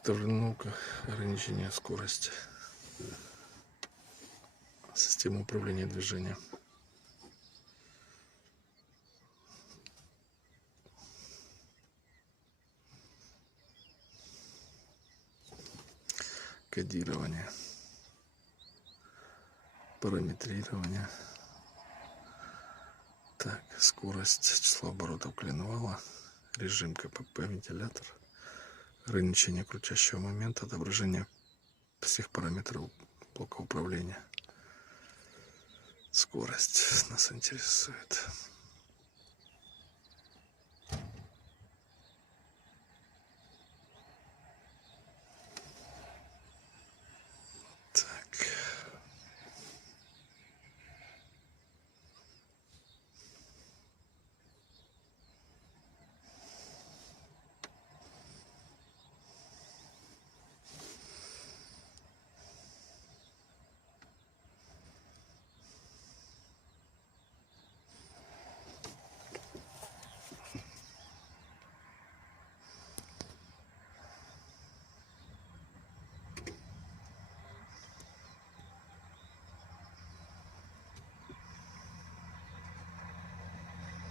установка ограничения скорости. Система управления движением. Кодирование. Параметрирование. Так, скорость, число оборотов коленвала, режим КПП, вентилятор, ограничение крутящего момента, отображение всех параметров блока управления. Скорость нас интересует.